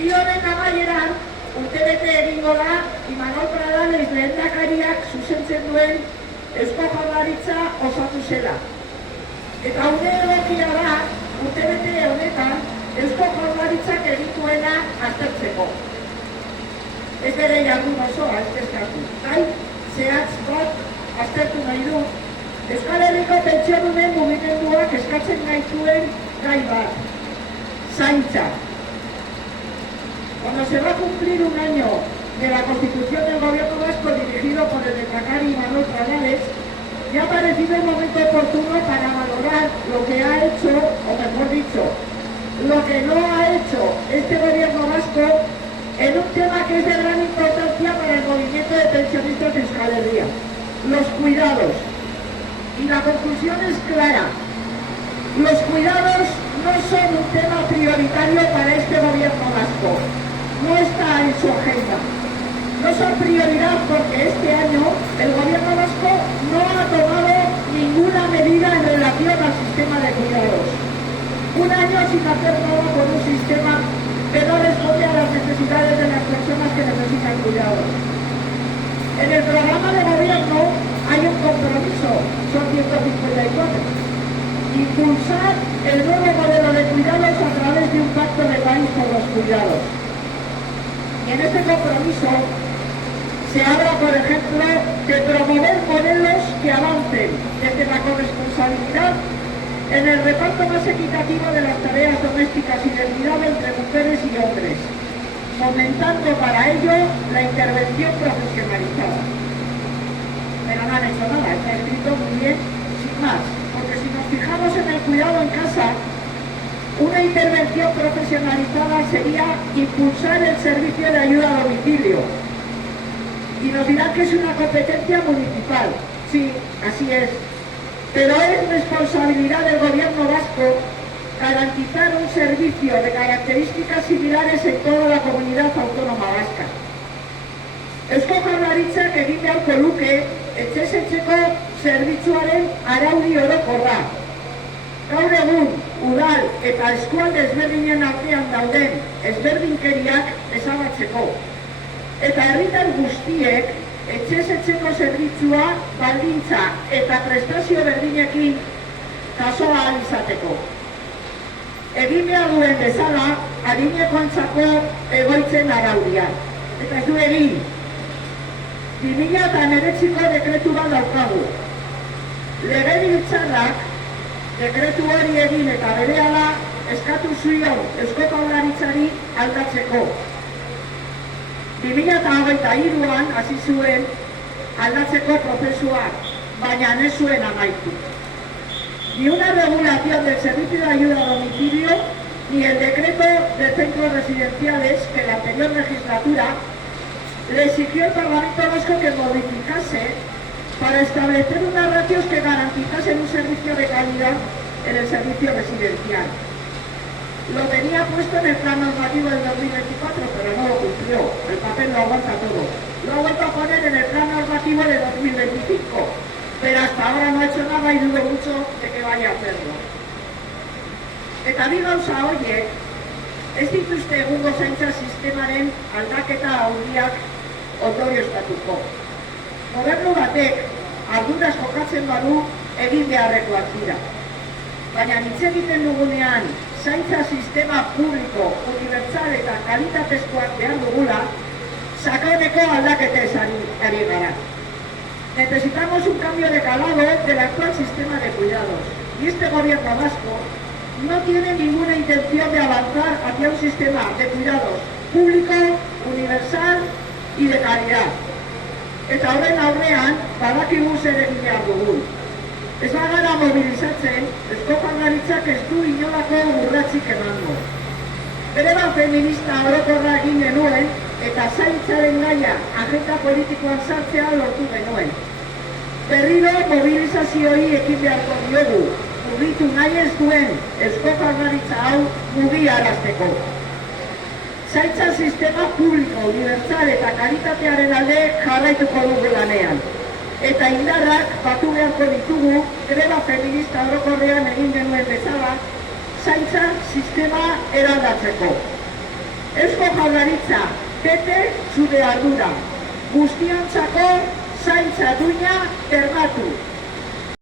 Honen amaieran, urtebete egingo da, Imanol Pradales lehendakariak zuzentzen duen Eusko Jaurlaritza osatu zela. Eta une egokia da, urtebete honetan, Eusko Jaurlaritzak egituena aztertzeko. Ez bere jardun osoa, ez kezkatu. Gai, zehatz bat aztertu nahi du, Euskal Herriko pentsiodunen mugimenduak eskatzen gaituen gai bat. Zaintza. Cuando se va a cumplir un año de la Constitución del Gobierno Vasco dirigido por el lehendakari Imanol Pradales, ya ha parecido el momento oportuno para valorar lo que ha hecho, o mejor dicho, lo que no ha hecho este Gobierno Vasco en un tema que es de gran importancia para el movimiento de pensionistas de Euskal Herria, los cuidados. Y la conclusión es clara. Los cuidados no son un tema prioritario para este Gobierno vasco. No está en su agenda. No son prioridad porque este año el Gobierno vasco no ha tomado ninguna medida en relación al sistema de cuidados. Un año sin hacer nada con un sistema que no responde a las necesidades de las personas que necesitan cuidados. En el programa de gobierno hay un compromiso, son 154. Impulsar el nuevo modelo de cuidados a través de un pacto de país por los cuidados. Y en este compromiso se habla, por ejemplo, de promover modelos que avancen desde la corresponsabilidad en el reparto más equitativo de las tareas domésticas y del cuidado entre mujeres y hombres, fomentando para ello la intervención profesionalizada. Pero no han hecho nada, está escrito muy bien, sin más. Porque si nos fijamos en el cuidado en casa, una intervención profesionalizada sería impulsar el servicio de ayuda a domicilio. Y nos dirán que es una competencia municipal. Sí, así es. Pero es responsabilidad del Gobierno vasco garantizar un servicio de características similares en toda la comunidad autónoma vasca. Eusko Jaurlaritzak egin beharko luke etxez etxeko zerbitzuaren araudi orokorra. Gaur egun, udal eta eskualde ezberdinen artean dauden ezberdinkeriak ezabatzeko. Eta herritar guztiek etxez etxeko zerbitzua baldintza eta prestazio berdinekin jaso ahal izateko. Egin behar duen bezala, adinekoentzako egoitzen araudia. Eta ez du egin. 2009ko dekretu bat daukagu. Legebiltzarrak dekretu hori egin eta berehala eskatu zion Eusko Jaurlaritzari aldatzeko. 2023an hasi zuen aldatzeko prozesua, baina ez zuen amaitu. Ni una regulación del servicio de ayuda a domicilio, ni el decreto de centros residenciales que la anterior legislatura le exigió al Parlamento Vasco que modificase para establecer unas ratios que garantizasen un servicio de calidad en el servicio residencial. Lo tenía puesto en el plan normativo del 2024, pero no lo cumplió. El papel lo aguanta todo. Lo ha vuelto a poner en el plan normativo de 2025, pero hasta ahora no ha hecho nada y dudo mucho de que vaya a hacerlo. Eta bi gauza horiek, ez dituzte egungo zaintza sistemaren aldaketa handiak ondorioztatuko. Gobernu batek arduraz jokatzen badu egin beharrekoak dira. Baina hitz egiten dugunean zaintza sistema publiko, unibertsal eta kalitatezkoak behar dugula, sakoneko aldaketez ari gara. Necesitamos un cambio de calado del actual sistema de cuidados. Y este gobierno vasco no tiene ninguna intención de avanzar hacia un sistema de cuidados público, universal y de calidad. Eta horren aurrean, badakigu zer egin behar dugun. Ez bagara mobilizatzen, Eusko Jaurlaritzak ez du inolako urratzik emango. Greba feminista orokorra egin genuen, eta zaintzaren gaia agenda politikoan sartzea lortu genuen. Berriro mobilizazioei ekin beharko diogu, urritu nahi ez duen Eusko Jaurlaritza hau mugiarazteko. Zaintza sistema publiko, unibertsal eta kalitatearen alde jarraituko dugu lanean. Eta indarrak batu beharko ditugu, greba feminista orokorrean egin genuen bezala, zaintza sistema eraldatzeko. Eusko Jaurlaritza, bete zure ardura. Guztiontzako zaintza duina bermatu.